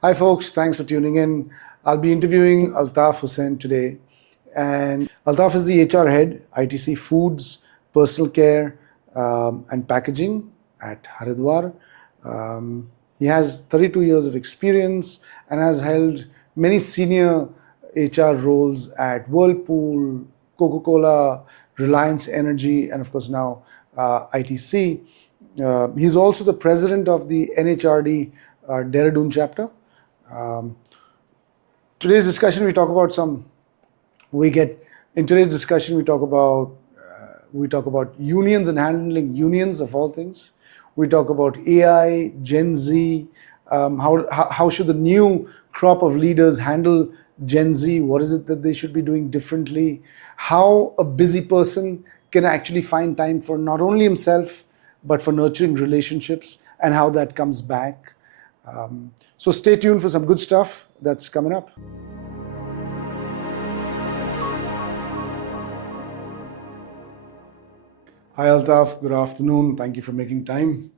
Hi folks, thanks for tuning in. I'll be interviewing Altaf Hussain today. And Altaf is the HR head, ITC Foods, Personal Care and Packaging at Haridwar. He has 32 years of experience and has held many senior HR roles at Whirlpool, Coca-Cola, Reliance Energy, and of course now ITC. He's also the president of the NHRD Dehradun chapter. Um, today's discussion, we talk about in today's discussion, we talk about unions and handling unions of all things. We talk about AI, Gen Z, how should the new crop of leaders handle Gen Z? What is it that they should be doing differently? How a busy person can actually find time for not only himself, but for nurturing relationships and how that comes back. So stay tuned for some good stuff that's coming up. Hi Altaf, good afternoon. Thank you for making time.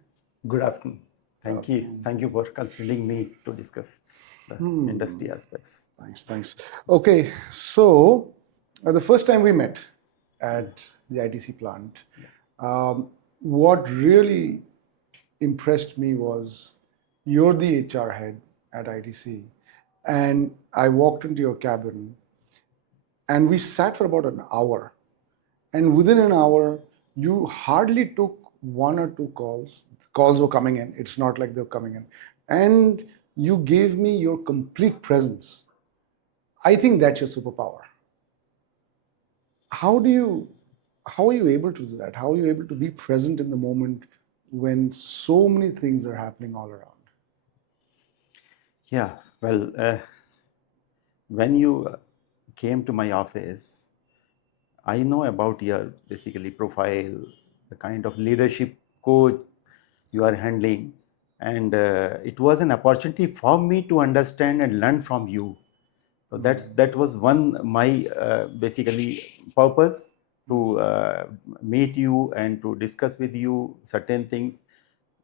Good afternoon. Thank you. Thank you for considering me to discuss the industry aspects. Thanks. Okay, so the first time we met at the ITC plant, what really impressed me was you're the HR head at ITC, and I walked into your cabin and we sat for about an hour. And within an hour, you hardly took one or two calls. Calls were coming in. It's not like they're coming in. And you gave me your complete presence. I think that's your superpower. How are you able to do that? How are you able to be present in the moment when so many things are happening all around? Yeah, well, when you came to my office, I know about your basically profile, the kind of leadership coach you are handling, and it was an opportunity for me to understand and learn from you. So that was one my basically purpose to meet you and to discuss with you certain things.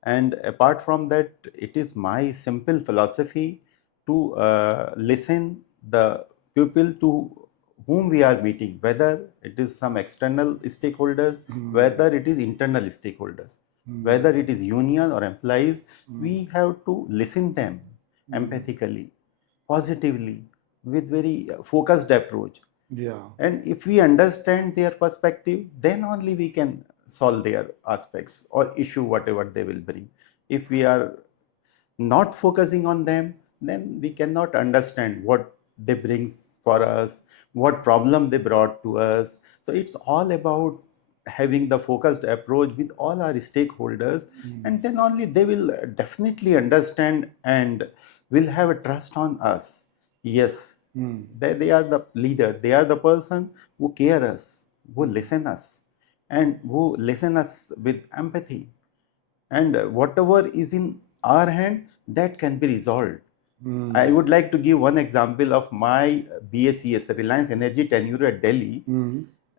And apart from that, it is my simple philosophy to listen the people to whom we are meeting, whether it is some external stakeholders, whether it is internal stakeholders, whether it is union or employees, we have to listen them empathically, positively, with very focused approach. Yeah. And if we understand their perspective, then only we can solve their aspects or issue whatever they will bring. If we are not focusing on them, then we cannot understand what they brings for us, what problem they brought to us. So it's all about having the focused approach with all our stakeholders, and then only they will definitely understand and will have a trust on us. Yes, they are the leader, they are the person who care us, who listen us, and who listen us with empathy. And whatever is in our hand, that can be resolved. I would like to give one example of my BACS, Reliance Energy tenure at Delhi.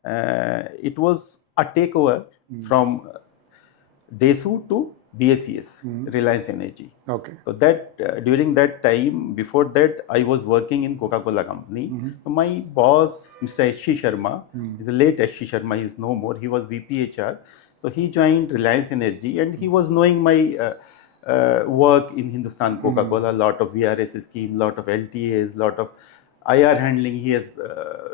It was a takeover from DESU to BACS, Reliance Energy. Okay. So that during that time, before that, I was working in Coca-Cola company. So my boss, Mr. H.C. Sharma, is the late H.C. Sharma, he is no more. He was VP HR. So he joined Reliance Energy, and he was knowing my work in Hindustan Coca-Cola, lot of VRS scheme, lot of LTAs, lot of IR handling he has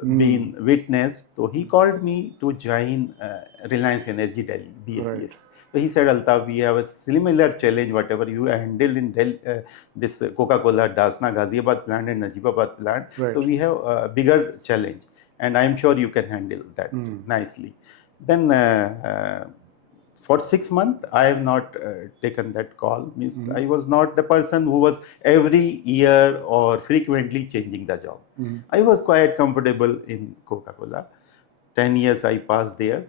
been witnessed. So he called me to join Reliance Energy Delhi, BACS. Right. So he said, Altaf, we have a similar challenge, whatever you handled in Delhi, this Coca-Cola, Dasna, Ghaziabad plant and Najibabad plant. Right. So we have a bigger challenge, and I'm sure you can handle that nicely. Then for 6 months, I have not taken that call. Means I was not the person who was every year or frequently changing the job. I was quite comfortable in Coca-Cola. 10 years I passed there,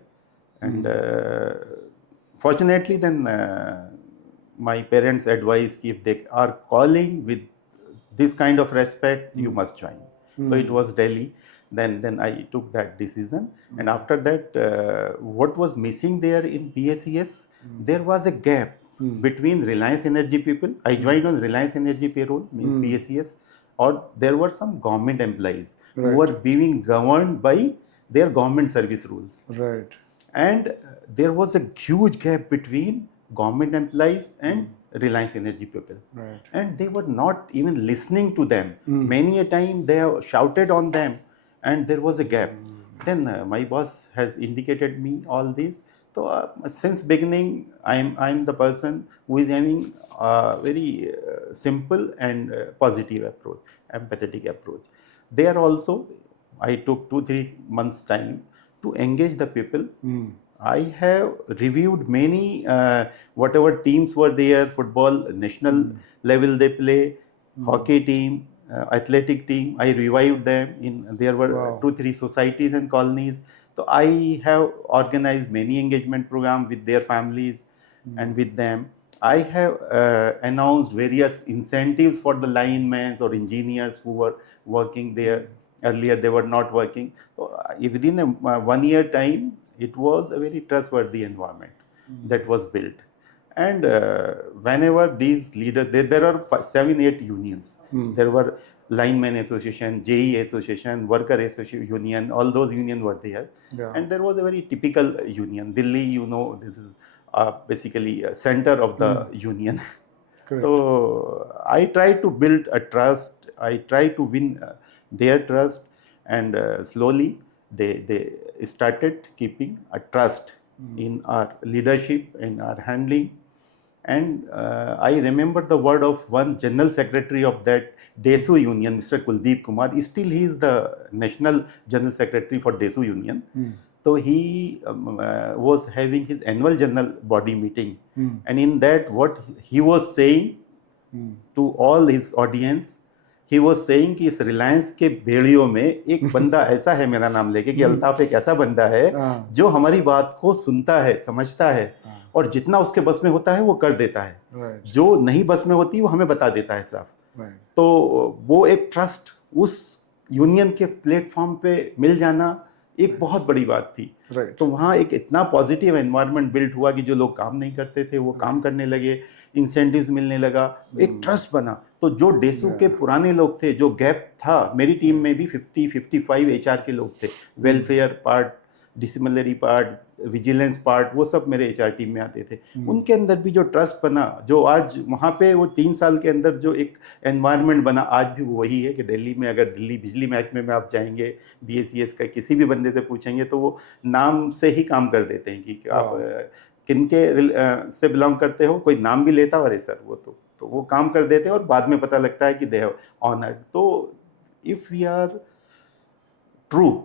and fortunately then my parents advised, if they are calling with this kind of respect, you must join. So it was Delhi. Then I took that decision, and after that, what was missing there in BACS, there was a gap between Reliance Energy people. I joined on Reliance Energy payroll, means PACS, or there were some government employees who were being governed by their government service rules. Right. And there was a huge gap between government employees and Reliance Energy people. Right. And they were not even listening to them. Many a time they have shouted on them, and there was a gap. Then my boss has indicated me all this. So since beginning, I'm the person who is having a very simple and positive approach, empathetic approach. There also, I took 2-3 months time to engage the people. I have reviewed many whatever teams were there, football, national level they play, hockey team, athletic team. I revived them. There were 2-3 societies and colonies. So I have organized many engagement programs with their families and with them. I have announced various incentives for the linemen or engineers who were working there. Earlier they were not working. So within a 1 year time, it was a very trustworthy environment that was built. And whenever these leaders, there are 7-8 unions. There were lineman association, JE association, worker association union, all those unions were there. And there was a very typical union. Delhi, this is basically a center of the union. So I try to build a trust. I try to win their trust, and slowly they started keeping a trust in our leadership and our handling. And I remember the word of one general secretary of that DESU union, Mr. Kuldeep Kumar. Still, he is the national general secretary for DESU union. So he was having his annual general body meeting, and in that, what he was saying to all his audience, he was saying कि इस रिलायंस के भेड़ियों में एक बंदा ऐसा है, मेरा नाम लेके, कि अल्ताफ एक ऐसा बंदा है जो हमारी बात को सुनता है, समझता है, और जितना उसके बस में होता है वो कर देता है, जो नहीं बस में होती वो हमें बता देता है साफ. तो वो एक ट्रस्ट उस यूनियन के प्लेटफॉर्म पे मिल जाना एक बहुत बड़ी बात थी. तो वहाँ एक इतना पॉजिटिव एनवायरनमेंट बिल्ड हुआ कि जो लोग काम नहीं करते थे वो काम करने लगे, इंसेंटिव्स मिलने लगा, एक ट्रस्ट बना. तो जो डेसू के पुराने लोग थे, जो गैप था, मेरी टीम में भी 50-55 एचआर के लोग थे. Welfare part, disciplinary part, vigilance part, वो सब मेरे एचआर टीम में आते थे. उनके अंदर भी जो ट्रस्ट बना, जो आज वहाँ पे वो 3 साल के अंदर जो एक एनवायरनमेंट बना, आज भी वो वही है. कि दिल्ली में अगर दिल्ली बिजली महकमे में आप जाएंगे, बीएसीएस का किसी भी बंदे से पूछेंगे तो वो नाम से ही काम कर देते हैं कि आप किनके से बिलोंग करते हो. कोई नाम भी लेता है, अरे सर वो तो वो काम कर देते हैं, और बाद में पता लगता है कि दे हैव ऑनर्ड. तो if we are true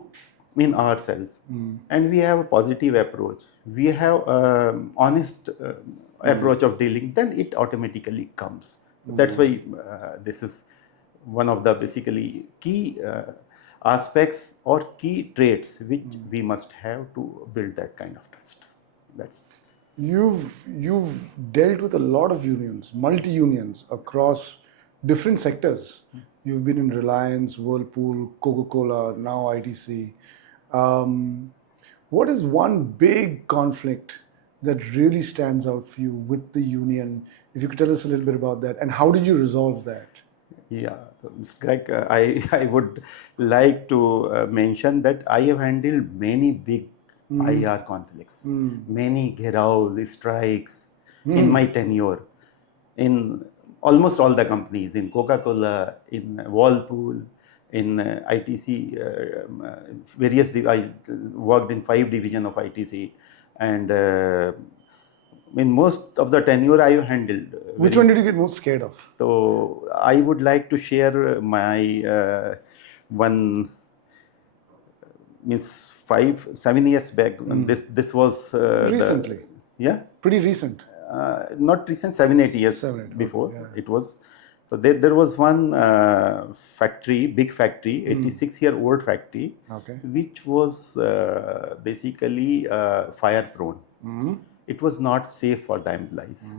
in ourselves, and we have a positive approach, we have honest approach of dealing, then it automatically comes. That's why this is one of the basically key aspects or key traits which we must have to build that kind of trust. That's You've dealt with a lot of unions, multi-unions across different sectors. You've been in Reliance, Whirlpool, Coca-Cola, now ITC. What is one big conflict that really stands out for you with the union? If you could tell us a little bit about that, and how did you resolve that? Yeah, Mr. Greg, I would like to mention that I have handled many big IR conflicts, many gheraos, strikes in my tenure, in almost all the companies, in Coca-Cola, in Whirlpool, in ITC, I worked in 5 divisions of ITC, and in most of the tenure I have handled. Which one did you get most scared of? So I would like to share my one, means 5-7 years back. This was recently. Pretty recent. Not recent, 7-8 years before. It was. So there was one factory, big factory, 86-year-old factory, which was basically fire prone. It was not safe for the employees,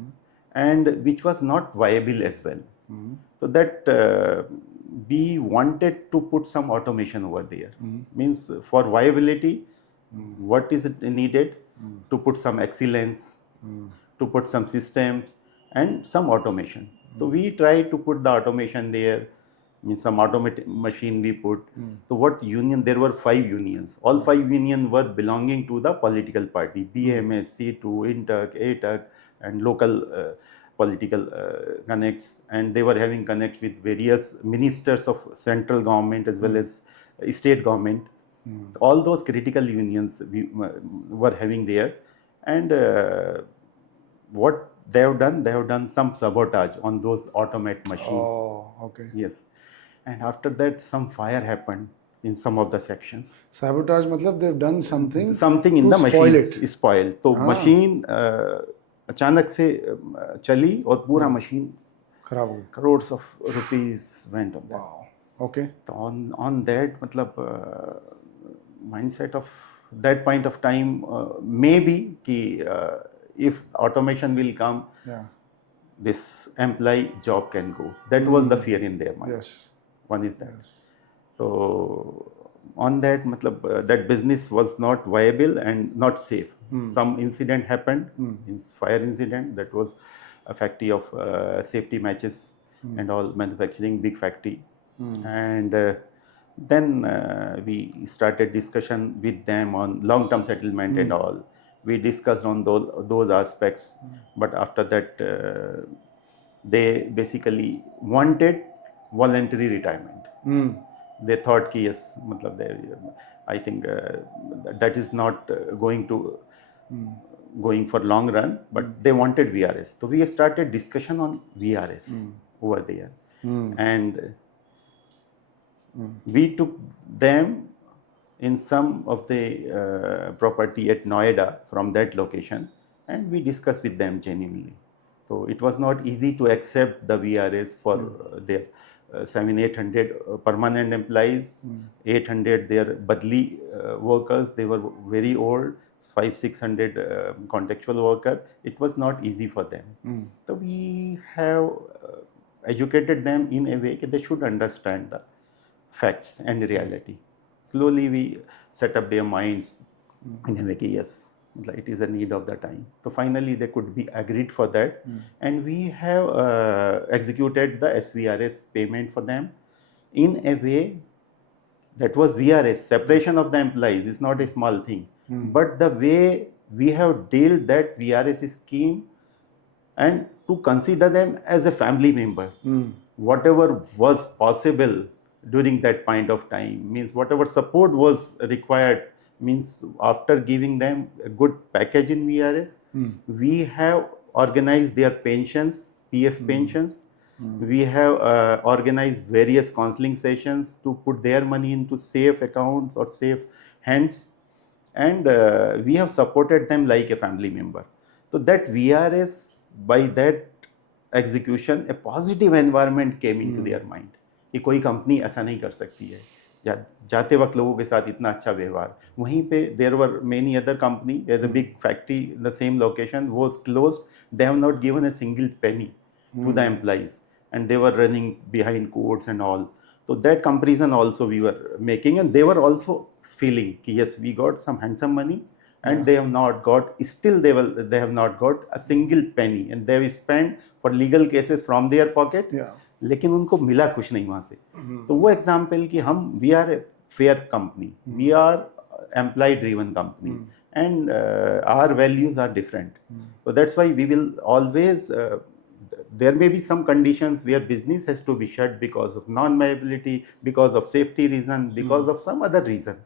and which was not viable as well. So that we wanted to put some automation over there. Means for viability, what is it needed? To put some excellence, to put some systems and some automation. So we try to put the automation there, means some automatic machine we put. So what union, there were 5 unions. All 5 unions were belonging to the political party, BMS, C2, INTUC, ATUC, and local political connects. And they were having connects with various ministers of central government as well as state government. All those critical unions we were having there. And what they have done some sabotage on those automate machine. Oh, okay. Yes. And after that, some fire happened in some of the sections. Sabotage matlab they've done something In to the spoil machine it. spoiled. So machine अचानक से चली और पूरा machine खराब हो गया. crores of rupees went on that. Wow. Okay. So on that, मतलब mindset of that point of time, maybe कि if automation will come, Yeah. this employee job can go. That was the fear in their mind. Yes. One is that. Yes. So on that, matlab, that business was not viable and not safe. Some incident happened, means fire incident. That was a factory of safety matches and all, manufacturing big factory. And then we started discussion with them on long-term settlement and all. We discussed on those aspects, but after that, they basically wanted voluntary retirement. They thought कि yes, मतलब I think that is not going for long run, but they wanted VRS. So we started discussion on VRS over there, and we took them in some of the property at Noida from that location, and we discussed with them genuinely. So it was not easy to accept the VRS for their 700-800 permanent employees, 800 their badli workers. They were very old, 500-600 contractual worker. It was not easy for them. So we have educated them in a way that they should understand the facts and reality. Slowly we set up their minds in a way that yes, it is a need of the time. So finally they could be agreed for that, and we have executed the SVRS payment for them in a way that was VRS. Separation of the employees is not a small thing, but the way we have dealt that VRS scheme and to consider them as a family member, whatever was possible during that point of time, means whatever support was required, means after giving them a good package in VRS, we have organized their pensions, PF pensions. We have organized various counseling sessions to put their money into safe accounts or safe hands, and we have supported them like a family member. So that VRS, by that execution, a positive environment came into their mind. कि कोई company ऐसा नहीं कर सकती है, जाते वक्त लोगों के साथ इतना अच्छा व्यवहार. वहीं पे there were many other company, there's a big factory in the same location was closed. They have not given a single penny to the employees, and they were running behind courts and all. So that comparison also we were making, and they were also feeling कि yes, we got some handsome money, and they have not got, still they have not got a single penny, and they have spent for legal cases from their pocket. लेकिन उनको मिला कुछ नहीं वहाँ से. तो वो एग्जाम्पल कि हम we are a fair company, we are employ driven company, and our values are different. So that's why we will always, there may be some conditions where business has to be shut because of non-viability, because of safety reason, because of some other reason.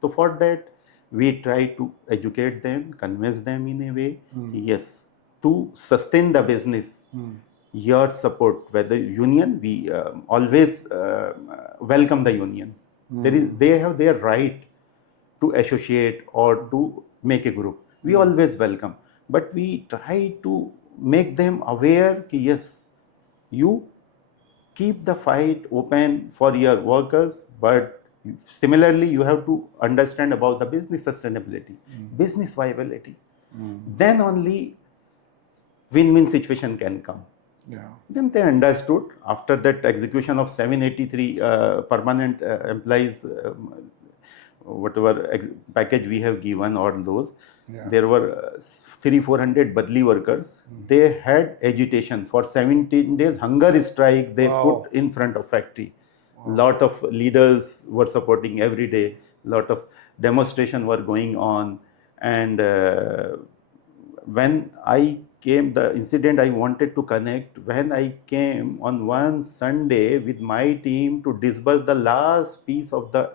So for that, we try to educate them, convince them in a way, yes, to sustain the business, your support, whether union, we always welcome the union. They have their right to associate or to make a group. We always welcome, but we try to make them aware that yes, you keep the fight open for your workers, but similarly you have to understand about the business sustainability, business viability. Then only win-win situation can come. Then they understood after that execution of 783 permanent employees whatever package we have given, all those. Yeah. There were 300-400 Badli workers. They had agitation for 17 days, hunger strike they Wow. put in front of factory. Lot of leaders were supporting every day. Lot of demonstration were going on, and when I came, the incident I wanted to connect, when I came on one Sunday with my team to disburse the last piece of the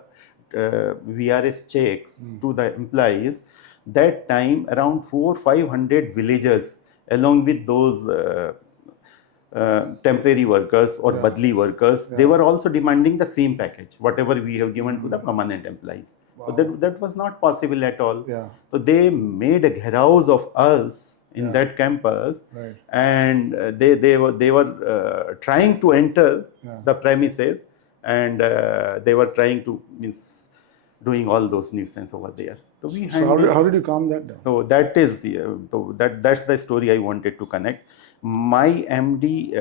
VRS checks to the employees, that time around 400-500 villagers along with those temporary workers or Badli workers, they were also demanding the same package, whatever we have given to the permanent employees. So that was not possible at all. So they made a house of us in that campus, and they were trying to enter the premises, and they were trying to doing all those nuisance over there. So we how did you calm that down? So that is that's the story I wanted to connect. My MD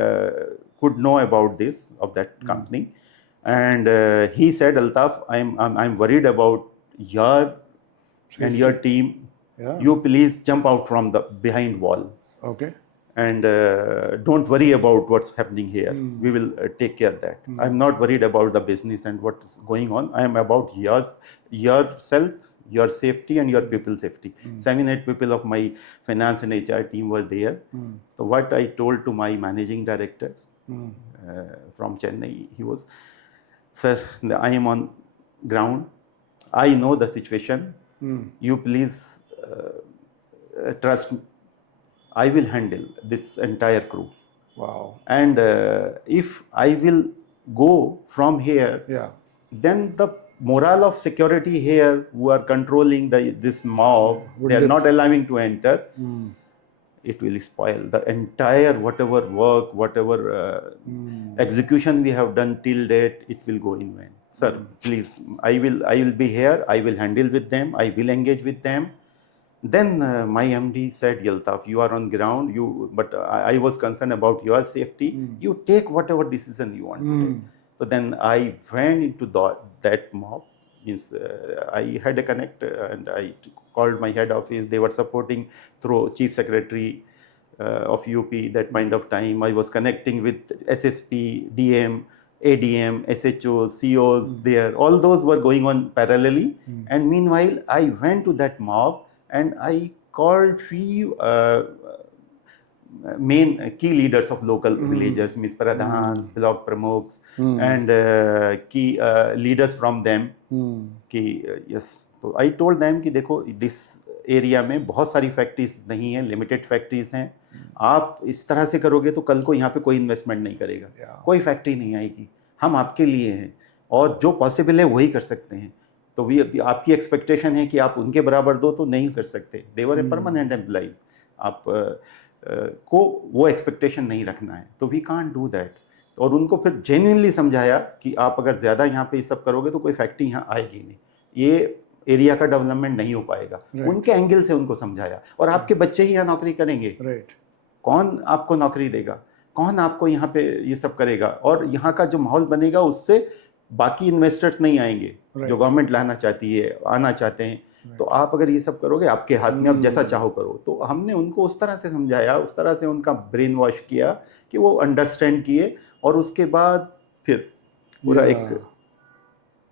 could know about this of that company, and he said, Altaf, I'm worried about your and your team. You please jump out from the behind wall. Okay. And don't worry about what's happening here. We will take care of that. I'm not worried about the business and what's going on. I am about yourself, your safety, and your people safety. 7-8 people of my finance and HR team were there. So what I told to my managing director from Chennai, he was, sir, I am on ground. I know the situation. You please trust me. I will handle this entire crew. Wow. And if I will go from here, then the morale of security here who are controlling this mob, they are not allowing to enter. It will spoil the entire whatever work, whatever execution we have done till date. It will go in vain. Sir, please, I will be here. I will handle with them. I will engage with them. Then my MD said, Altaf, you are on ground, but I was concerned about your safety. You take whatever decision you want to take. So then I went into that mob. Means I had a connect and I called my head office. They were supporting through Chief Secretary of UP that point of time. I was connecting with SSP, DM, ADM, SHOs, COs there. All those were going on parallelly. And meanwhile, I went to that mob and I called few main key leaders of local villagers, means Pradhans, block pramukhs, and key leaders from them. Yes, so I told them कि देखो this area में बहुत सारी factories नहीं है, limited factories हैं. आप इस तरह से करोगे तो कल को यहाँ पे कोई इन्वेस्टमेंट नहीं करेगा, कोई फैक्ट्री नहीं आएगी. हम आपके लिए हैं और जो पॉसिबल है वही कर सकते हैं. तो भी आपकी एक्सपेक्टेशन है कि आप उनके बराबर दो तो नहीं कर सकते. दे वर ए परमानेंट एम्प्लॉइज. आप को वो एक्सपेक्टेशन नहीं रखना है, तो वी कांट डू दैट. और उनको फिर जेन्युइनली समझाया कि आप अगर ज़्यादा यहाँ पे ये सब करोगे तो कोई फैक्ट्री यहाँ आएगी नहीं, ये एरिया का डेवलपमेंट नहीं हो पाएगा. उनके एंगल से उनको समझाया. और आपके बच्चे ही यहाँ नौकरी करेंगे, कौन आपको नौकरी देगा, कौन आपको यहाँ पे ये सब करेगा. और यहाँ का जो माहौल बनेगा उससे बाकी इन्वेस्टर्स नहीं आएंगे जो गवर्नमेंट लाना चाहती है, आना चाहते हैं. तो आप अगर ये सब करोगे आपके हाथ में, आप जैसा चाहो करो. तो हमने उनको उस तरह से समझाया, उस तरह से उनका ब्रेन वॉश किया कि वो अंडरस्टैंड किए. और उसके बाद फिर पूरा एक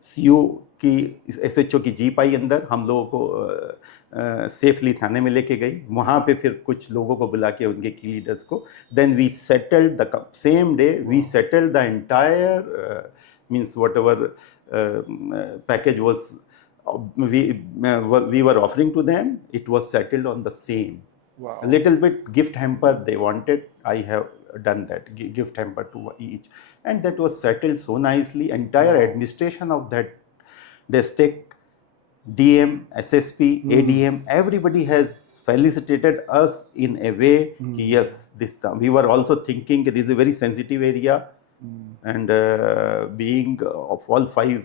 सीओ की SHO की जीप आई अंदर, हम लोगों को सेफली थाने में लेके गई. वहाँ पे फिर कुछ लोगों को बुला के उनके की लीडर्स को, then we settled the same day, we settled the entire means whatever package was we were offering to them, it was settled on the same. A little bit gift hamper they wanted, I have done that gift hamper to each, and that was settled so nicely. Entire administration of that district, DM, SSP, ADM, everybody has felicitated us in a way. Yes, this we were also thinking this is a very sensitive area. And being of all 5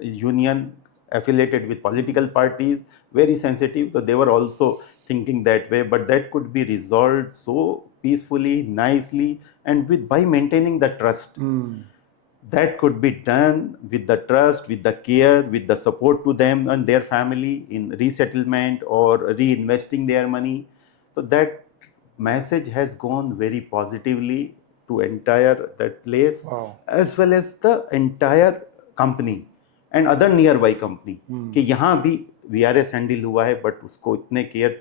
union affiliated with political parties, very sensitive, so they were also thinking that way. But that could be resolved so peacefully, nicely, and by maintaining the trust. that could be done with the trust, with the care, with the support to them and their family in resettlement or reinvesting their money. So that message has gone very positively to entire that place, Wow. as well as the entire company and other nearby company कि यहाँ भी VRS handle हुआ है, but उसको इतने care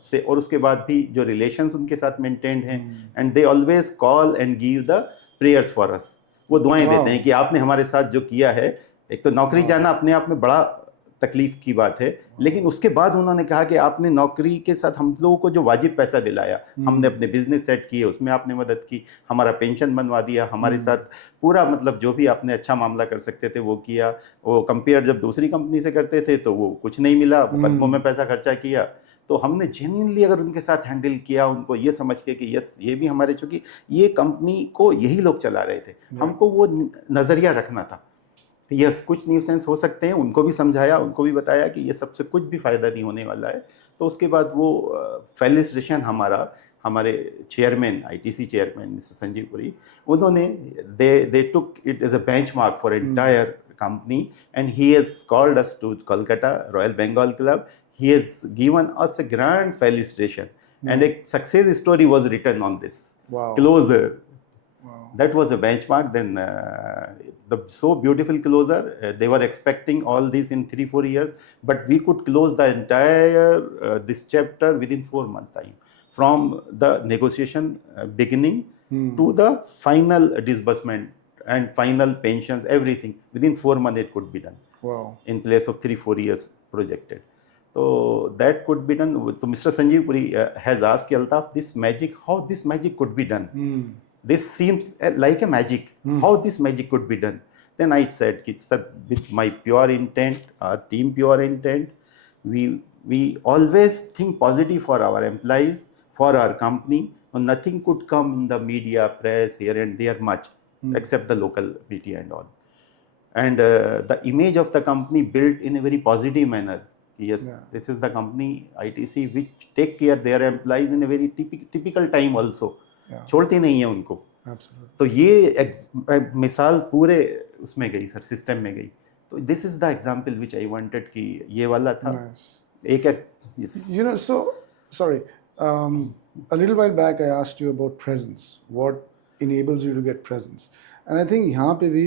से, और उसके बाद भी जो रिलेशंस उनके साथ मेंटेन्ड हैं, and they always call and give the prayers for us. वो दुआएं देते हैं कि आपने हमारे साथ जो किया है. एक तो नौकरी जाना अपने आप में बड़ा तकलीफ की बात है, लेकिन उसके बाद उन्होंने कहा कि आपने नौकरी के साथ हम लोगों को जो वाजिब पैसा दिलाया, हमने अपने बिजनेस सेट किए, उसमें आपने मदद की, हमारा पेंशन बनवा दिया, हमारे साथ पूरा मतलब जो भी आपने अच्छा मामला कर सकते थे वो किया. वो कंपेयर जब दूसरी कंपनी से करते थे तो वो कुछ नहीं मिला, मुकदमों में पैसा खर्चा किया. तो हमने जेन्युइनली अगर उनके साथ हैंडल किया, उनको ये समझ के कि यस ये भी हमारे, चूंकि ये कंपनी को यही लोग चला रहे थे, हमको वो नज़रिया रखना था. यस कुछ न्यूसेंस हो सकते हैं, उनको भी समझाया, उनको भी बताया कि ये सबसे कुछ भी फ़ायदा नहीं होने वाला है. तो उसके बाद वो फेलिसिटेशन हमारे chairman, ITC chairman mister Sanjeev Puri, उन्होंने they took it as a benchmark for entire company, and he has called us to Kolkata Royal Bengal Club. He has given us a grand felicitation, and a success story was written on this. Wow. Closer. Wow. That was a benchmark. Then the so beautiful closer. They were expecting all this in 3-4 years, but we could close the entire this chapter within 4 months time, from the negotiation beginning to the final disbursement and final pensions, everything within 4 months it could be done. Wow. In place of 3-4 years projected. So that could be done. So Mr. Sanjeev Puri has asked Altaf this magic, how this magic could be done. This seems like a magic. How this magic could be done? Then I said, sir, with my pure intent, our team pure intent, we always think positive for our employees, for our company. And nothing could come in the media, press, here and there much, except the local media and all. And the image of the company built in a very positive manner. Yes, this is the company ITC which take care their employees in a very typical time also. छोड़ती नहीं है उनको. तो ये मिसाल पूरे उसमें गई सर, सिस्टम में गई. तो this is the example which I wanted कि ये वाला था. एक yes. You know, so sorry, a little while back I asked you about presence. What enables you to get presence? And I think यहाँ पे भी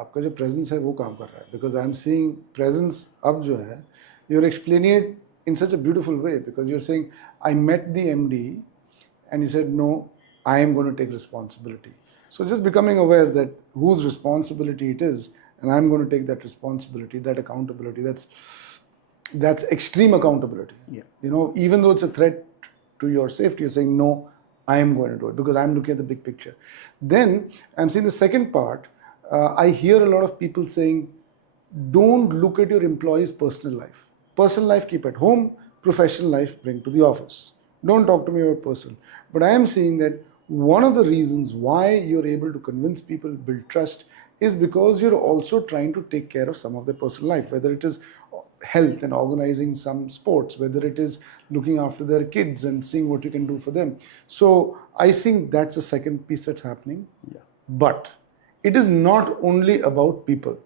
आपका जो presence है वो काम कर रहा है, because I'm seeing presence अब जो है, you're explaining it in such a beautiful way, because you're saying I met the MD and he said no, I am going to take responsibility. So just becoming aware that whose responsibility it is, and I'm going to take that responsibility, that accountability. That's extreme accountability. Yeah. You know, even though it's a threat to your safety, you're saying no, I am going to do it because I'm looking at the big picture. Then I'm seeing the second part. I hear a lot of people saying, don't look at your employees' personal life. Personal life keep at home, professional life bring to the office. Don't talk to me about personal. But I am seeing that one of the reasons why you're able to convince people, build trust, is because you're also trying to take care of some of their personal life, whether it is health and organizing some sports, whether it is looking after their kids and seeing what you can do for them. So I think that's the second piece that's happening. Yeah. But it is not only about people.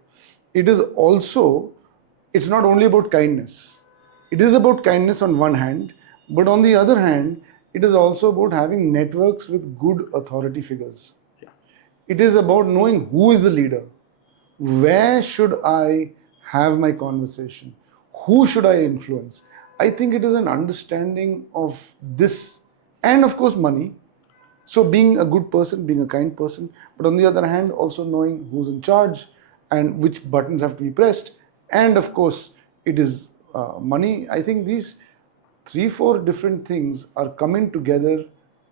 It is also, it's not only about kindness. It is about kindness on one hand, but on the other hand, it is also about having networks with good authority figures. Yeah. It is about knowing who is the leader. Where should I have my conversation? Who should I influence? I think it is an understanding of this, and of course money. So being a good person, being a kind person, but on the other hand, also knowing who's in charge and which buttons have to be pressed. And of course, it is money. I think these 3-4 different things are coming together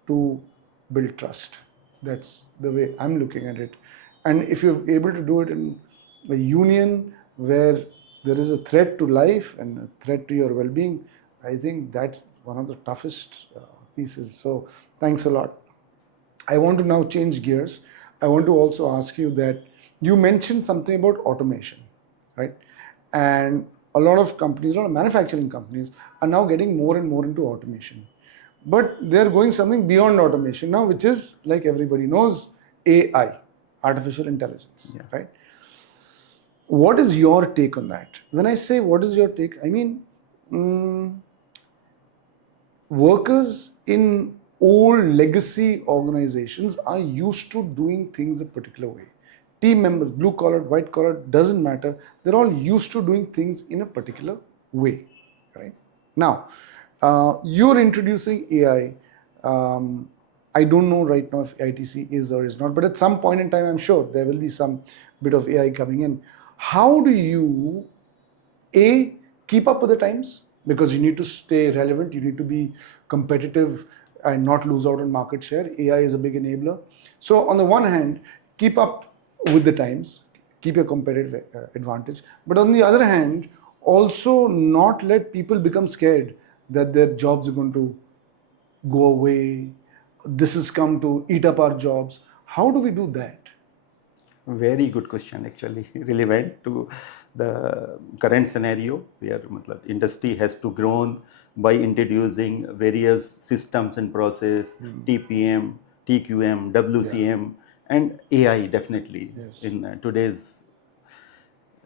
to build trust. That's the way I'm looking at it. And if you're able to do it in a union where there is a threat to life and a threat to your well-being, I think that's one of the toughest pieces. So thanks a lot. I want to now change gears. I want to also ask you that you mentioned something about automation, right? And a lot of companies, a lot of manufacturing companies are now getting more and more into automation. But they're going something beyond automation now, which is, like everybody knows, AI, artificial intelligence, Yeah. right? What is your take on that? When I say what is your take, I mean workers in old legacy organizations are used to doing things a particular way. Team members, blue collar, white collar, doesn't matter. They're all used to doing things in a particular way, right? Now, you're introducing AI. I don't know right now if ITC is or is not, but at some point in time, I'm sure there will be some bit of AI coming in. How do you keep up with the times, because you need to stay relevant, you need to be competitive and not lose out on market share. AI is a big enabler. So on the one hand, keep up with the times, keep your competitive advantage, but on the other hand, also not let people become scared that their jobs are going to go away, this has come to eat up our jobs. How do we do that? Very good question, actually, relevant to the current scenario where industry has to grow by introducing various systems and process, TPM, TQM, WCM, and AI definitely. Yes. In today's,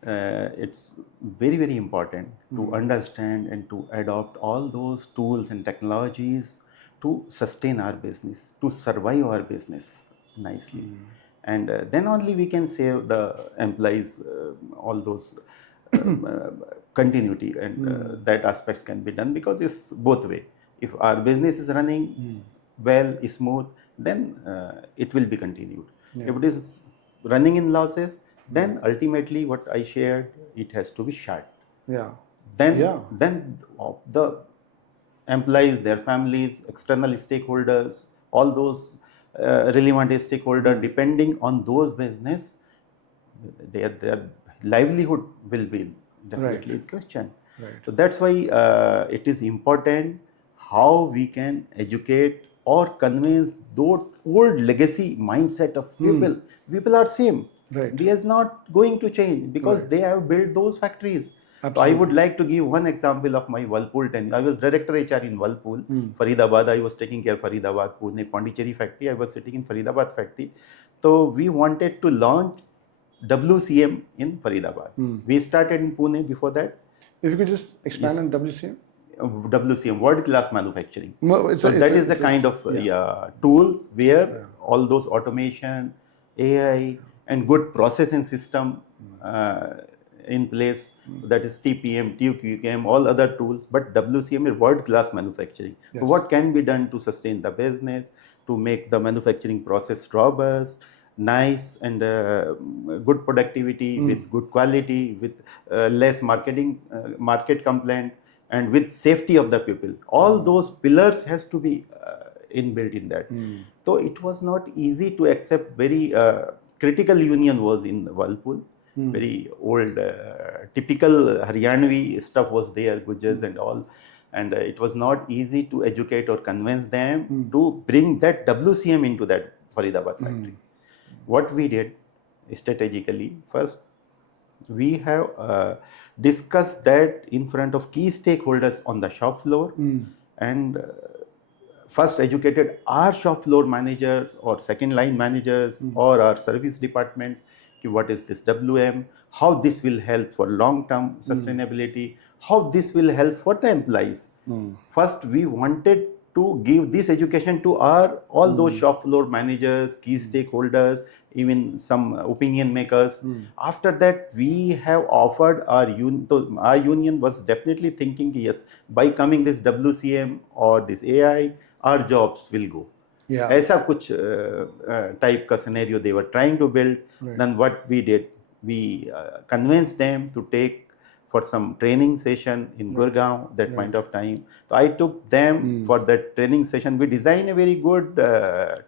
it's very, very important to understand and to adopt all those tools and technologies to sustain our business, to survive our business nicely. And then only we can save the employees all those continuity, and that aspects can be done, because it's both way. If our business is running well, smooth, then it will be continued. If it is running in losses, then ultimately what I shared, it has to be shut. Yeah. Then the employees, their families, external stakeholders, all those relevant stakeholders, depending on those business, their livelihood will be definitely in question. Right. So that's why it is important how we can educate or convince those old legacy mindset of people. People are same. Right. They is not going to change because Right. they have built those factories. So I Absolutely. would like to give one example of my Whirlpool tenure. I was director HR in Whirlpool, Faridabad. I was taking care of Faridabad, Pune, Pondicherry factory. I was sitting in Faridabad factory. So we wanted to launch WCM in Faridabad. We started in Pune before that. If you could just expand Yes. on WCM. WCM, world class manufacturing. No, So that is the kind of tools where all those automation, AI, and good processing system in place. That is TPM, TQM, all other tools. But WCM is world class manufacturing. So Yes. what can be done to sustain the business, to make the manufacturing process robust, nice, and good productivity with good quality, with less market complaint, and with safety of the people. All those pillars has to be inbuilt in that. So it was not easy to accept. Very critical union was in Whirlpool. Very old, typical Haryanvi stuff was there, Gujars and all. And it was not easy to educate or convince them to bring that WCM into that Faridabad factory. What we did strategically, first, we have discussed that in front of key stakeholders on the shop floor, and first educated our shop floor managers or second line managers or our service departments, what is this WM, how this will help for long term sustainability, how this will help for the employees. First, we wanted to give this education to our all those shop floor managers, key stakeholders, even some opinion makers. After that, we have offered our union. So our union was definitely thinking, yes, by coming this WCM or this AI, our jobs will go. Yeah. ऐसा कुछ type का scenario they were trying to build. Then what we did, we convinced them to take for some training session in Gurgaon that point of time. So I took them for that training session. We designed a very good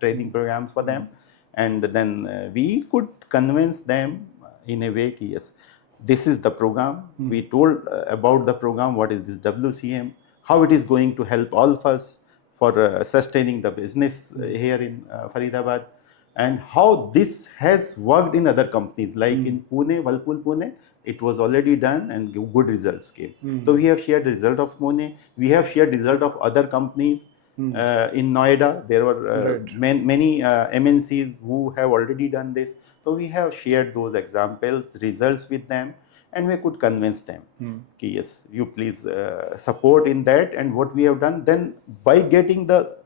training programs for them, and then we could convince them in a way, yes, this is the program. We told about the program, what is this WCM, how it is going to help all of us for sustaining the business here in Faridabad, and how this has worked in other companies like in Pune, Whirlpool Pune. It was already done and good results came. So we have shared the result of Pune. We have shared result of other companies. In Noida, there were many MNCs who have already done this. So we have shared those examples, results with them, and we could convince them. Ki, yes, you please support in that. And what we have done, then by getting the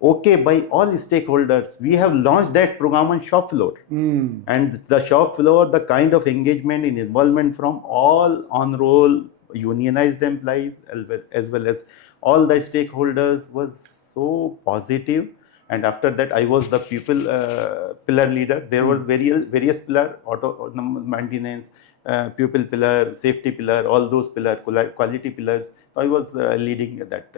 okay by all stakeholders, we have launched that program on shop floor. And the shop floor, the kind of engagement and involvement from all on-roll unionized employees as well as all the stakeholders was so positive. And after that, I was the people pillar leader. There were various pillar, auto maintenance, pupil pillar, safety pillar, all those pillar, quality pillars. So I was leading that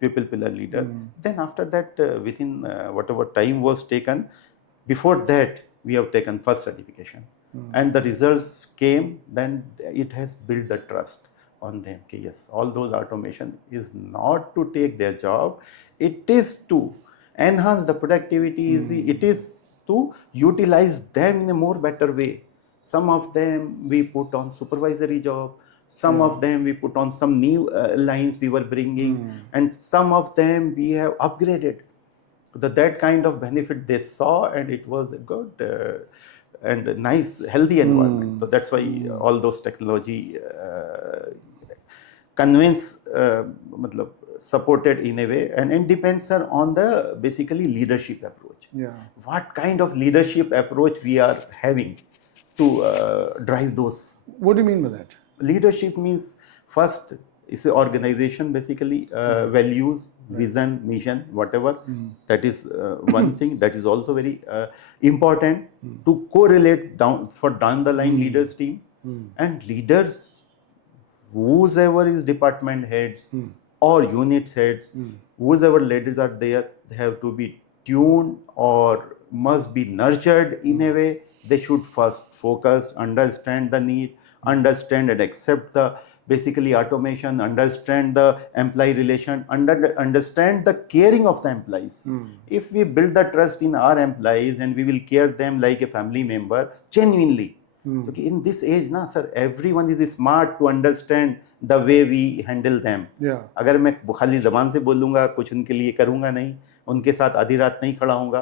pupil pillar leader. Then after that, within whatever time was taken, before that, we have taken first certification. And the results came, then it has built the trust on them. Okay, yes, all those automation is not to take their job, it is to enhance the productivity, it is to utilize them in a more better way. Some of them we put on supervisory job, some of them we put on some new lines we were bringing, and some of them we have upgraded. That kind of benefit they saw, and it was a good and a nice, healthy environment. So that's why all those technology convince, supported in a way, and it depends on the basically leadership approach. What kind of leadership approach we are having to drive those. What do you mean by that? Leadership means first is an organization basically values, vision, mission, whatever. That is one thing that is also very important to correlate down the line leaders team and leaders, whoever is department heads or unit heads, whoever leaders are there, they have to be tuned or must be nurtured in a way. They should first focus, understand the need, understand and accept the basically automation, understand the employee relation, understand the caring of the employees. If we build the trust in our employees and we will care them like a family member genuinely. Okay, in this age na sir, everyone is smart to understand the way we handle them. अगर मैं खाली जबान से बोलूँगा, कुछ उनके लिए करूँगा नहीं, उनके साथ आधी रात नहीं खड़ा होऊंगा,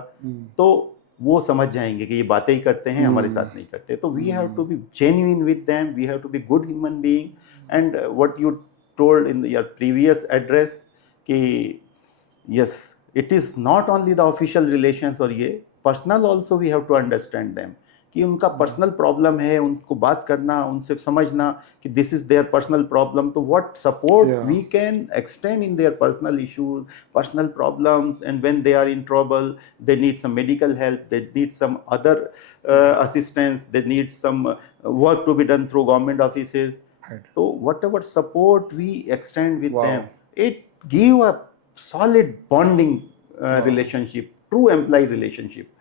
तो वो समझ जाएंगे कि ये बातें ही करते हैं, हमारे साथ नहीं करते. तो we have to be genuine with them, we have to be good human being. And what you told in your previous address कि yes, it is not only the official relations और ये personal also we have to understand them. कि उनका personal problem है, उनको बात करना, उनसे समझना कि this is their personal problem. तो what support we can extend in their personal issues, personal problems, and when they are in trouble, they need some medical help, they need some other assistance, they need some work to be done through government offices. तो whatever support we extend with them, it give a solid bonding relationship, true employee relationship.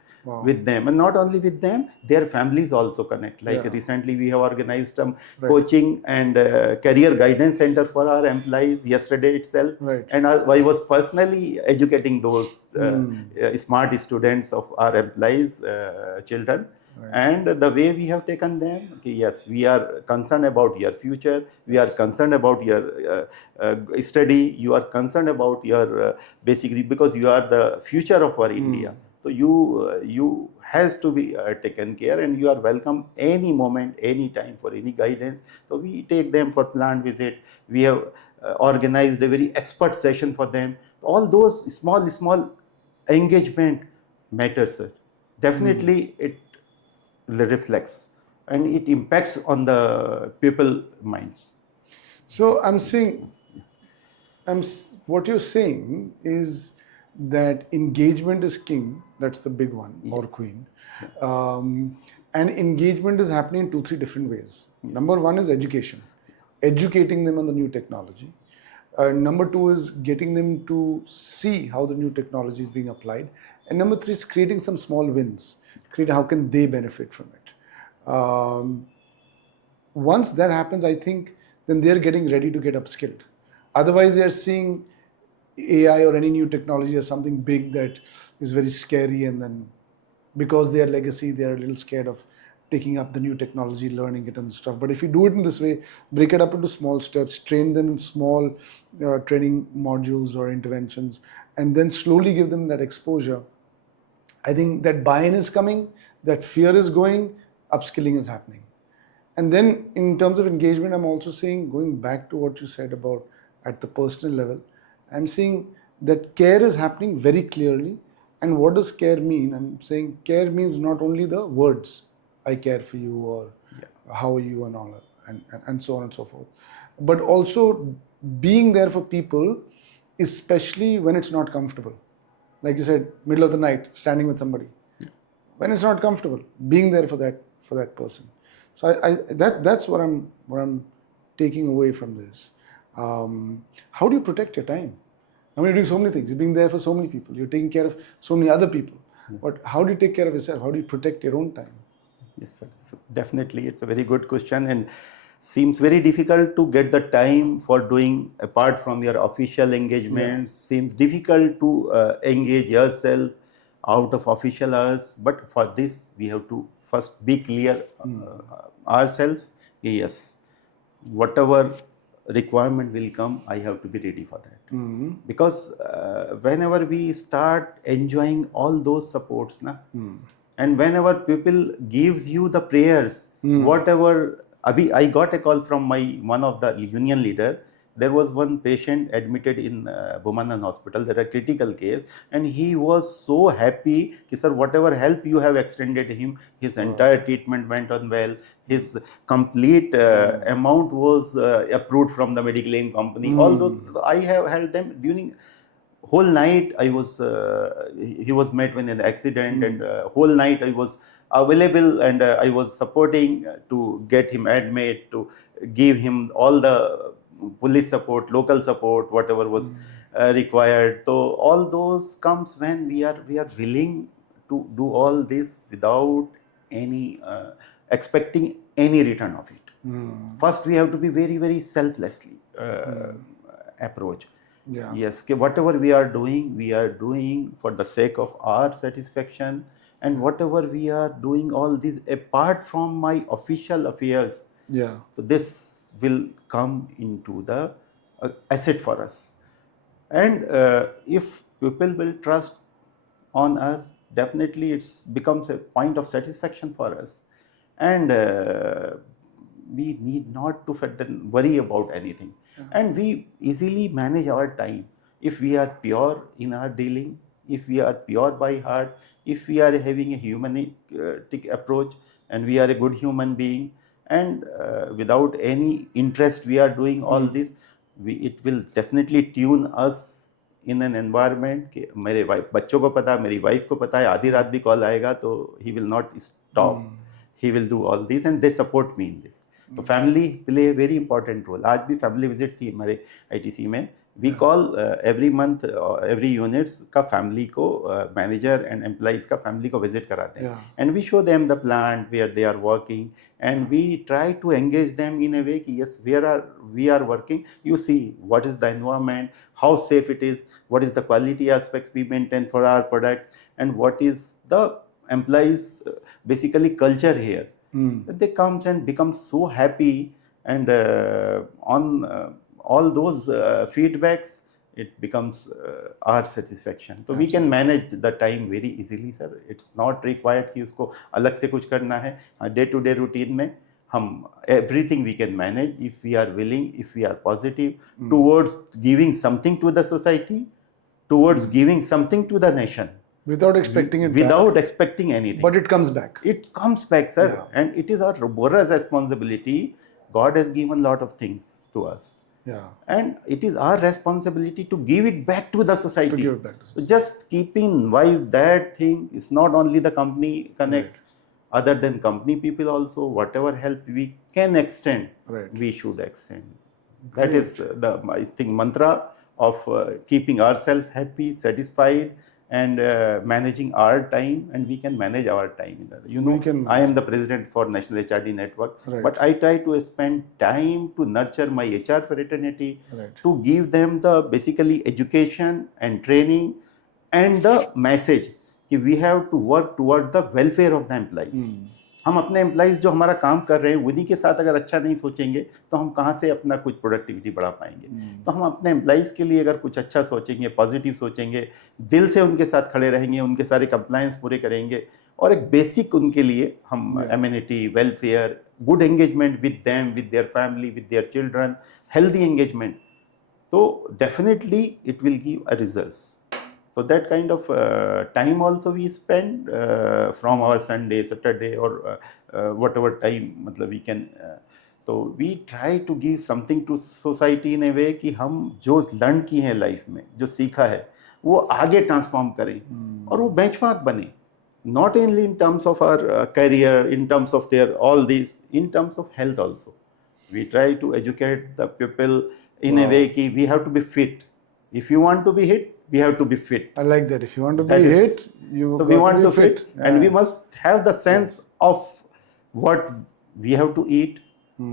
With them, and not only with them, their families also connect. Like recently we have organized coaching and career guidance center for our employees yesterday itself, and I was personally educating those smart students of our employees children. And the way we have taken them, okay, yes, we are concerned about your future, we are concerned about your study, you are concerned about your basically, because you are the future of our India. So you has to be taken care, and you are welcome any moment, any time for any guidance. So we take them for plant visit. We have organized a very expert session for them. All those small engagement matters, sir. Definitely it reflects and it impacts on the people minds. So what you're saying is that engagement is king. That's the big one, or queen. And engagement is happening in 2-3 different ways. Number one is education, educating them on the new technology. Number two is getting them to see how the new technology is being applied. And number three is creating some small wins. How can they benefit from it? Once that happens, I think then they're getting ready to get upskilled. Otherwise, they're seeing AI or any new technology as something big that is very scary, and then because they are legacy, they are a little scared of taking up the new technology, learning it and stuff. But if you do it in this way, break it up into small steps, train them in small training modules or interventions, and then slowly give them that exposure, I think that buy-in is coming, that fear is going, upskilling is happening. And then in terms of engagement, I'm also saying, going back to what you said about at the personal level, I'm saying that care is happening very clearly. And what does care mean? I'm saying care means not only the words, I care for you, or how are you, and all that, and so on and so forth, but also being there for people, especially when it's not comfortable. Like you said, middle of the night, standing with somebody. When it's not comfortable, being there for that person. So that's what I'm taking away from this. How do you protect your time? I mean, you're doing so many things. You're being there for so many people. You're taking care of so many other people. But how do you take care of yourself? How do you protect your own time? Yes, sir. So definitely, it's a very good question, and seems very difficult to get the time for doing apart from your official engagements. Seems difficult to engage yourself out of official hours. But for this, we have to first be clear ourselves. Yes, whatever requirement will come, I have to be ready for that. Because whenever we start enjoying all those supports, and whenever people gives you the prayers, whatever, I got a call from one of the union leader. There was one patient admitted in Bomanan hospital. There a critical case, and he was so happy. He said, whatever help you have extended him, his entire treatment went on well. His complete amount was approved from the medical aid company. All those I have held them during whole night. I was he was met with an accident, and whole night I was available, and I was supporting to get him admit, to give him all the police support, local support, whatever was required. So all those comes when we are willing to do all this without any expecting any return of it. First, we have to be very, very selflessly approach. Yes, whatever we are doing for the sake of our satisfaction, and whatever we are doing all this apart from my official affairs. So this will come into the asset for us. And if people will trust on us, definitely it becomes a point of satisfaction for us. And we need not to worry about anything. And we easily manage our time. If we are pure in our dealing, if we are pure by heart, if we are having a humanistic approach, and we are a good human being, and without any interest we are doing all this, it will definitely tune us in an environment कि मेरे बच्चों को पता, मेरी wife को पता है, आधी रात भी कॉल आएगा तो he will not stop. He will do all this, and they support me in this. तो family play very important role. आज भी फैमिली विजिट थी हमारे आईटीसी में. We call every month every units का फैमिली को मैनेजर एंड एम्प्लॉइज का family को विजिट कराते हैं, and we show them the plant where they are working, and we try to engage them in a way कि yes we are working, you see what is the environment, how safe it is, what is the quality aspects we maintain for our products, and what is the employees basically culture here. They comes and become so happy, and on all those feedbacks, it becomes our satisfaction. So we can manage the time very easily, sir. It's not required कि उसको अलग से कुछ करना है. Day to day routine में हम everything we can manage if we are willing, if we are positive towards giving something to the society, towards giving something to the nation. Without expecting it without back. expecting anything. But it comes back. It comes back, sir. And it is our moral responsibility. God has given a lot of things to us. And it is our responsibility to give it back to the society. To give it back to society. So just keeping vibe that thing is not only the company connects, other than company people also, whatever help we can extend, we should extend. That is the, I think, mantra of keeping ourselves happy, satisfied, and managing our time, and we can manage our time. You know, I am the president for National HRD Network, but I try to spend time to nurture my HR fraternity, to give them the basically education and training and the message that we have to work toward the welfare of the employees. हम अपने employees जो हमारा काम कर रहे हैं उन्हीं के साथ अगर अच्छा नहीं सोचेंगे तो हम कहाँ से अपना कुछ प्रोडक्टिविटी बढ़ा पाएंगे। तो हम अपने एम्प्लॉइज के लिए अगर कुछ अच्छा सोचेंगे, पॉजिटिव सोचेंगे, दिल से उनके साथ खड़े रहेंगे, उनके सारे कंप्लायंस पूरे करेंगे और एक बेसिक उनके लिए हम amenity, welfare, good engagement with them, with their family, with their children, healthy engagement, तो definitely it will give a results. So that kind of time also we spend from our Sunday, Saturday or whatever time मतलब we can तो we try to give something to society in a way कि हम जो learn किए हैं life में, जो सीखा है वो आगे ट्रांसफॉर्म करें और वो बेंचमार्क बने, not only in terms of our career, in terms of their all these, in terms of health also. We try to educate the people in a way कि we have to be fit. If you want to be hit, we have to be fit. I like that. If you want to That be is- hit, you So got we want to to be fit. and we must have the sense of what we have to eat,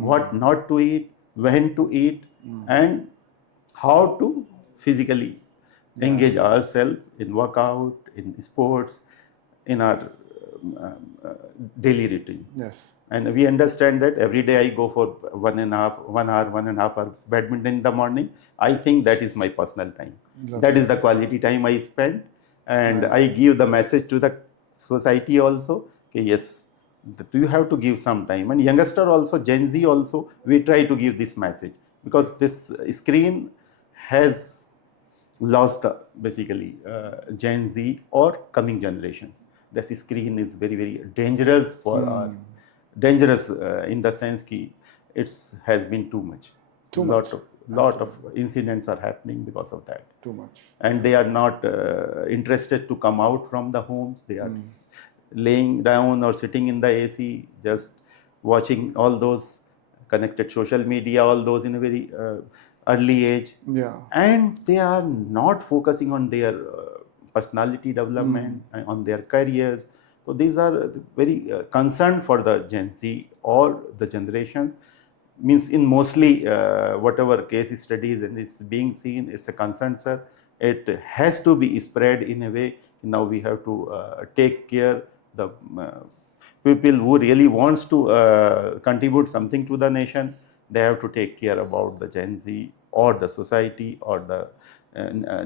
what not to eat, when to eat, and how to physically engage ourselves in workout, in sports, in our daily routine. Yes. And we understand that every day I go for 1 hour badminton in the morning. I think that is my personal time. That is the quality time I spend. And I give the message to the society also, okay, yes, you have to give some time. And youngster also, Gen Z also, we try to give this message because this screen has lost basically Gen Z or coming generations. This screen is very, very dangerous for our dangerous in the sense that it has been too much. Lot of incidents are happening because of that. Too much. And they are not interested to come out from the homes. They are laying down or sitting in the AC, just watching all those connected social media, all those in a very early age. Yeah. And they are not focusing on their personality development, on their careers. So these are very concerned for the Gen Z or the generations. Means in mostly whatever case studies and is being seen, it's a concern, sir. It has to be spread in a way. Now we have to take care the people who really wants to contribute something to the nation. They have to take care about the Gen Z or the society or the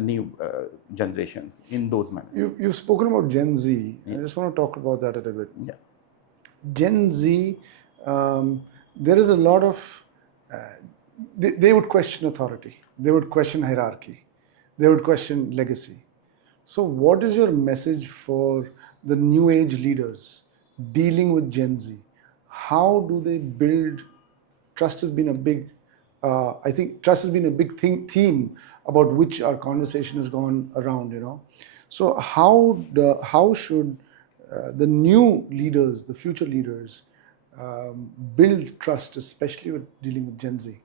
new generations in those manners. You've spoken about Gen Z. I just want to talk about that a little bit. Yeah. Gen Z, there is a lot of, they would question authority, they would question hierarchy, they would question legacy. So what is your message for the new age leaders dealing with Gen Z? How do they build trust? Has been a big, I think trust has been a big theme about which our conversation has gone around, you know. So how should the new leaders, the future leaders, build trust, especially with dealing with Gen Z?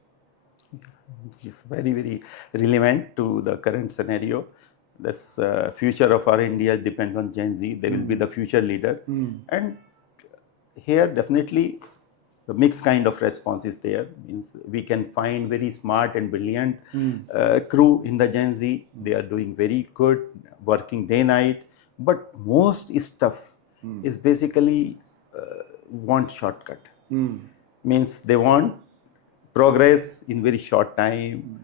Is very, very relevant to the current scenario. This future of our India depends on Gen Z. They will be the future leader. And here definitely the mixed kind of response is there. Means we can find very smart and brilliant crew in the Gen Z. They are doing very good, working day night. But most stuff is basically want shortcut. Means they want progress in very short time.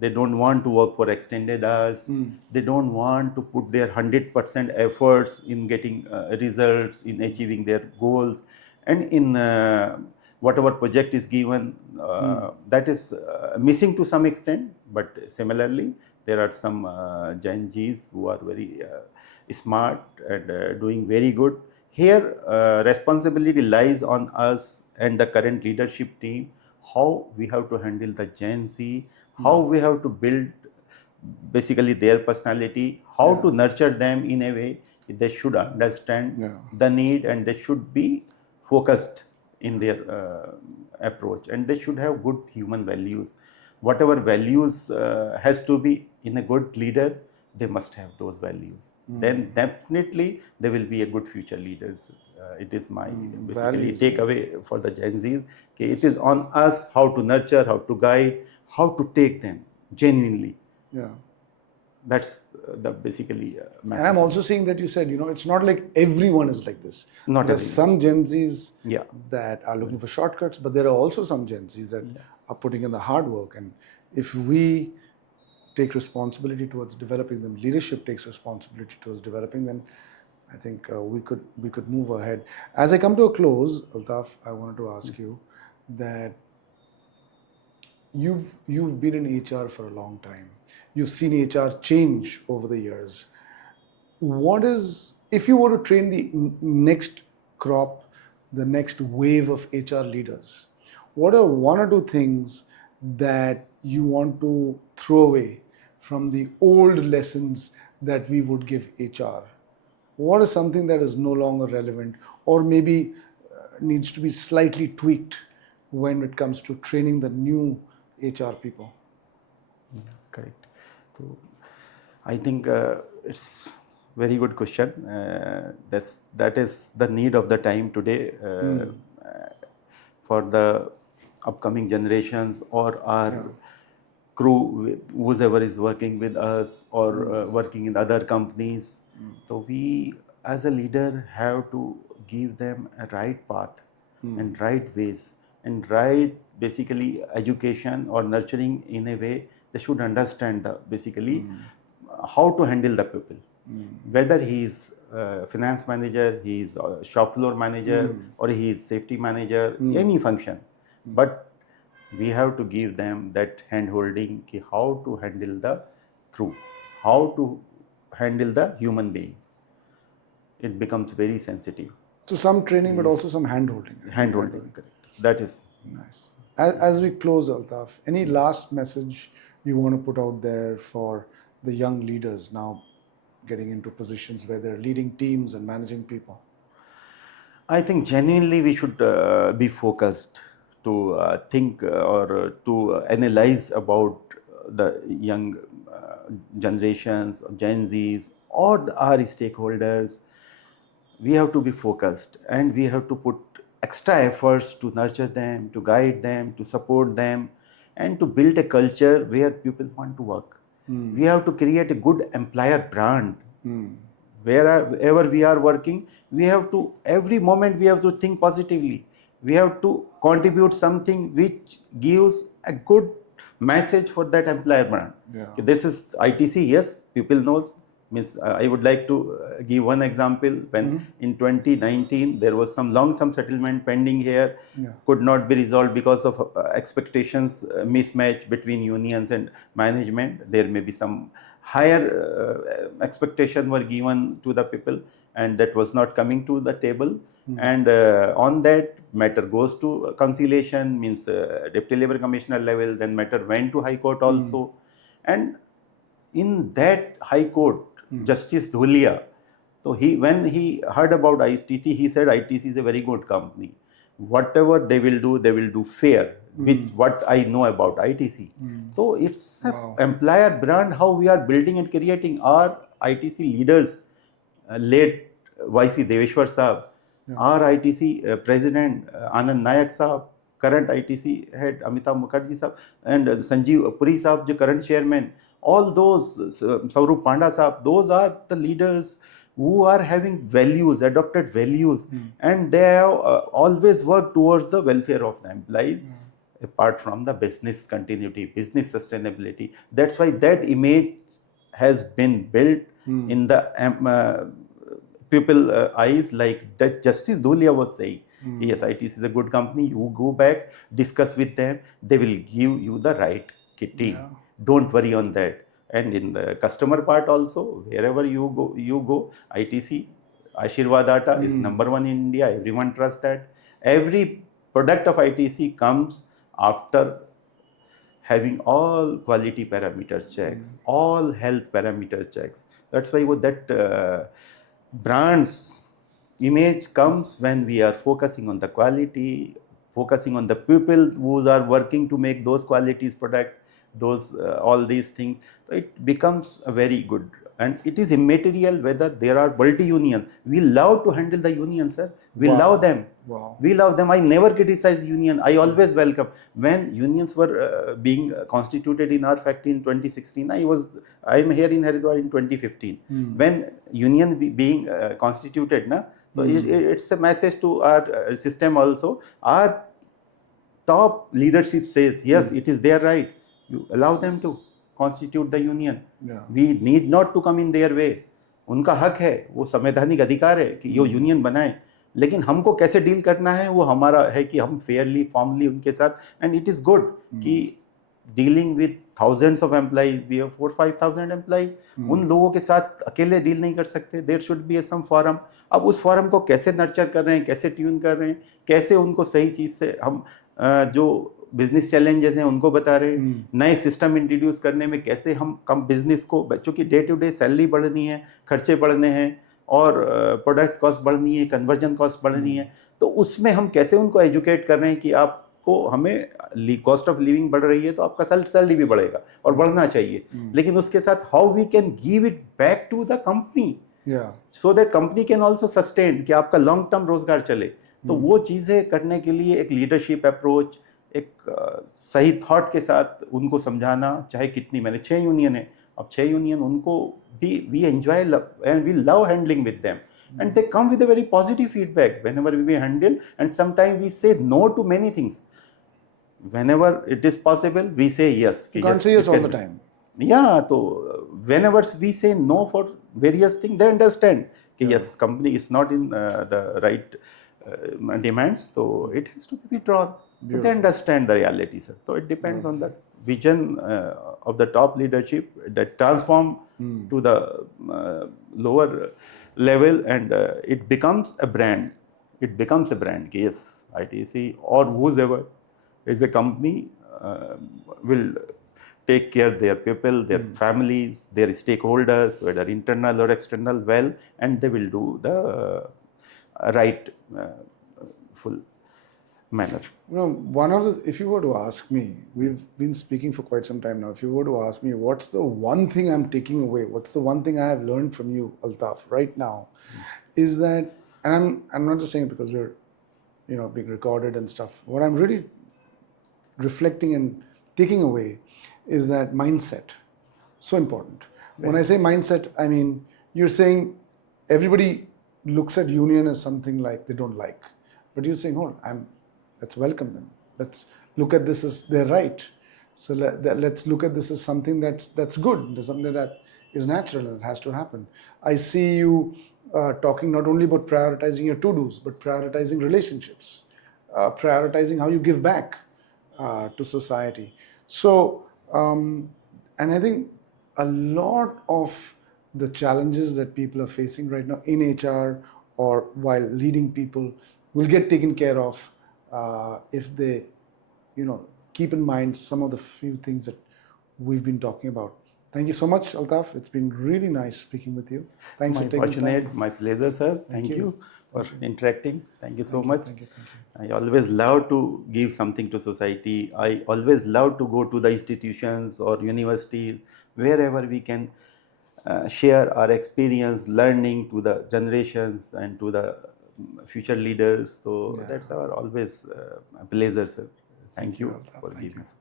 They don't want to work for extended hours. They don't want to put their 100% efforts in getting results, in achieving their goals. And in whatever project is given, that is missing to some extent. But similarly, there are some Gen Zs who are very smart and doing very good. Here, responsibility lies on us and the current leadership team, how we have to handle the Gen Z, how we have to build basically their personality, how to nurture them in a way they should understand the need and they should be focused in their approach and they should have good human values. Whatever values has to be in a good leader, they must have those values. Then definitely they will be a good future leaders. It is my basically takeaway for the Gen Z. Okay, it is on us how to nurture, how to guide, how to take them genuinely. Yeah. That's the basically message. And I'm also seeing that you said, it's not like everyone is like this. Not There are everyone. some Gen Zs Yeah. that are looking for shortcuts, but there are also some Gen Zs that are putting in the hard work. And if we take responsibility towards developing them, leadership takes responsibility towards developing them, I think we could move ahead. As I come to a close, Altaf, I wanted to ask you that you've been in HR for a long time. You've seen HR change over the years. What is, if you were to train the next crop, the next wave of HR leaders, what are one or two things that you want to throw away from the old lessons that we would give HR? What is something that is no longer relevant, or maybe needs to be slightly tweaked when it comes to training the new HR people? Yeah, correct. So I think it's very good question. That is the need of the time today for the upcoming generations or our crew, whoever is working with us or working in other companies. So we, as a leader, have to give them a right path and right ways and right basically education or nurturing in a way they should understand the basically how to handle the people, whether he is finance manager, he is shop floor manager, or he is safety manager, any function. But we have to give them that hand holding, how to handle the crew, how to handle the human being. It becomes very sensitive. So some training, but also some hand holding. Hand holding, correct. That is Nice. As we close, Altaf, any last message you want to put out there for the young leaders now getting into positions where they're leading teams and managing people? I think genuinely we should be focused to think or to analyze about the young generations, Gen Zs, or our stakeholders. We have to be focused and we have to put extra efforts to nurture them, to guide them, to support them, and to build a culture where people want to work. We have to create a good employer brand. Wherever we are working, we have to, every moment we have to think positively. We have to contribute something which gives a good message for that employer brand. Yeah. This is ITC, yes, people knows. Means I would like to give one example. When in 2019 there was some long-term settlement pending here, could not be resolved because of expectations mismatch between unions and management. There may be some higher expectation were given to the people, and that was not coming to the table. And on that matter goes to conciliation, means deputy labor commissioner level. Then matter went to high court also, and in that high court, Justice Dhulia, so when he heard about ITC, he said ITC is a very good company. Whatever they will do fair with what I know about ITC. So it's an employer brand, how we are building and creating our ITC leaders, late YC Deveshwar Saab, our ITC President Anand Nayak Saab, current ITC head Amitabh Mukherjee Saab, and Sanjeev Puri Saab, the current chairman. All those, Saurup Panda Saab, those are the leaders who are having values, adopted values, and they have always worked towards the welfare of the employees, apart from the business continuity, business sustainability. That's why that image has been built in the people eyes, like that Justice Dhulia was saying. Yes, ITC is a good company. You go back, discuss with them. They will give you the right kitty. Don't worry on that. And in the customer part also, wherever you go. ITC, Ashirwad Data is number one in India. Everyone trusts that. Every product of ITC comes after having all quality parameters checks, all health parameters checks. That's why with that brand's image comes when we are focusing on the quality, focusing on the people who are working to make those qualities product, those all these things. So it becomes a very good And it is immaterial whether there are multi-union. We love to handle the union, sir. We Wow. love them. Wow. We love them. I never criticize union. I always welcome. When unions were being constituted in our factory in 2016, I'm here in Haridwar in 2015. When union being constituted, so it's a message to our system also. Our top leadership says, yes, it is their right. You allow them to constitute the union. Yeah. We need not to come in their way. उनका हक है, वो संवैधानिक अधिकार है कि ये union बनाए, लेकिन हमको कैसे डील करना है वो हमारा है कि हम फेयरली फॉर्मली उनके साथ. एंड इट इज गुड कि dealing with thousands of employees, we have 4-5,000 employees, उन लोगों के साथ अकेले डील नहीं कर सकते. There should be some forum. अब उस फोरम को कैसे नर्चर कर रहे हैं, कैसे ट्यून कर रहे हैं, कैसे उनको सही चीज़ से हम जो बिजनेस चैलेंजेस हैं उनको बता रहे हैं, नए सिस्टम इंट्रोड्यूस करने में कैसे हम कम बिजनेस को, बच्चों की डे टू डे सैलरी बढ़नी है, खर्चे बढ़ने हैं और प्रोडक्ट कॉस्ट बढ़नी है, कन्वर्जन कॉस्ट बढ़नी है, तो उसमें हम कैसे उनको एजुकेट कर रहे हैं कि आपको, हमें कॉस्ट ऑफ लिविंग बढ़ रही है तो आपका सैलरी भी बढ़ेगा और बढ़ना चाहिए, लेकिन उसके साथ how we can give it back to the company so that company can also sustain, कि आपका लॉन्ग टर्म रोजगार चले. तो वो चीज़ें करने के लिए एक लीडरशिप अप्रोच, एक सही थॉट के साथ उनको समझाना, चाहे कितनी, मैंने 6 यूनियन है, अब 6 यूनियन उनको भी we enjoy and we love handling with them, and they come with a very positive feedback whenever we handle. And sometime we say no to many things, whenever it is possible we say yes. You can't say yes all the time. Yeah, so whenever we say no for various things, they understand कि yes, company is not in the right demands, so it has to be withdrawn. But they understand the reality, sir. So it depends on the vision of the top leadership that transform to the lower level, and it becomes a brand. It becomes a brand. Yes, ITC or whoever is a company will take care of their people, their families, their stakeholders, whether internal or external, well, and they will do the right full manner. You know, one of the, if you were to ask me, we've been speaking for quite some time now, if you were to ask me what's the one thing I'm taking away, what's the one thing I have learned from you, Altaf, right now, is that, and I'm not just saying it because we're, you know, being recorded and stuff, what I'm really reflecting and taking away is that mindset. So important. When I say mindset, I mean, you're saying everybody looks at union as something like they don't like, but you're saying, oh, let's welcome them. Let's look at this as their right. So let's look at this as something that's good. There's something that is natural and it has to happen. I see you talking not only about prioritizing your to-dos, but prioritizing relationships, prioritizing how you give back to society. So, and I think a lot of the challenges that people are facing right now in HR or while leading people will get taken care of if they, you know, keep in mind some of the few things that we've been talking about. Thank you so much, Altaf. It's been really nice speaking with you. Thanks for taking time. My pleasure, sir. Thank you for interacting. Thank you so much. Thank you. I always love to give something to society. I always love to go to the institutions or universities, wherever we can share our experience, learning to the generations and to the future leaders. So that's our always pleasure, sir. Thank you for giving us.